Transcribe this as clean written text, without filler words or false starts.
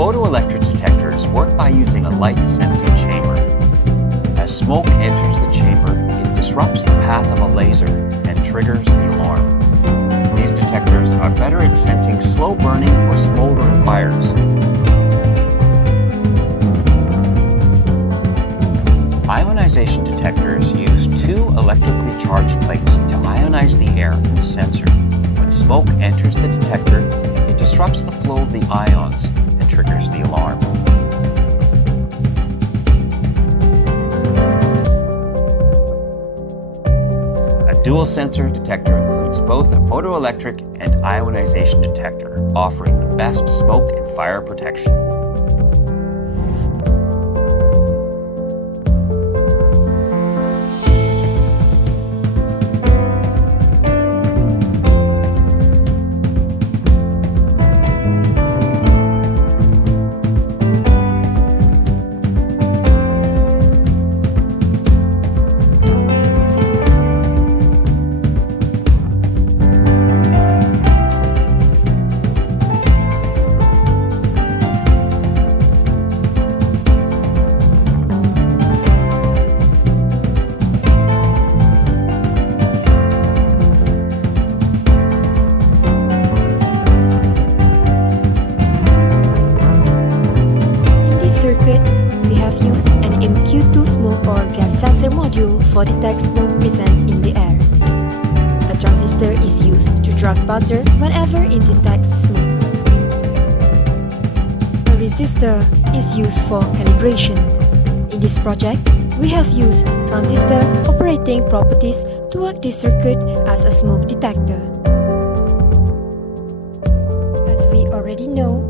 Photoelectric detectors work by using a light sensing chamber. As smoke enters the chamber, it disrupts the path of a laser and triggers the alarm. These detectors are better at sensing slow burning or smoldering fires. Ionization detectors use two electrically charged plates to ionize the air in the sensor. When smoke enters the detector, it disrupts the flow of the ions and triggers the alarm. A dual sensor detector includes both a photoelectric and ionization detector, offering the best smoke and fire protection. Circuit, we have used an MQ2 smoke or gas sensor module for detect smoke present in the air. A transistor is used to drag buzzer whenever it detects smoke. A resistor is used for calibration. In this project, we have used transistor operating properties to work this circuit as a smoke detector. As we already know,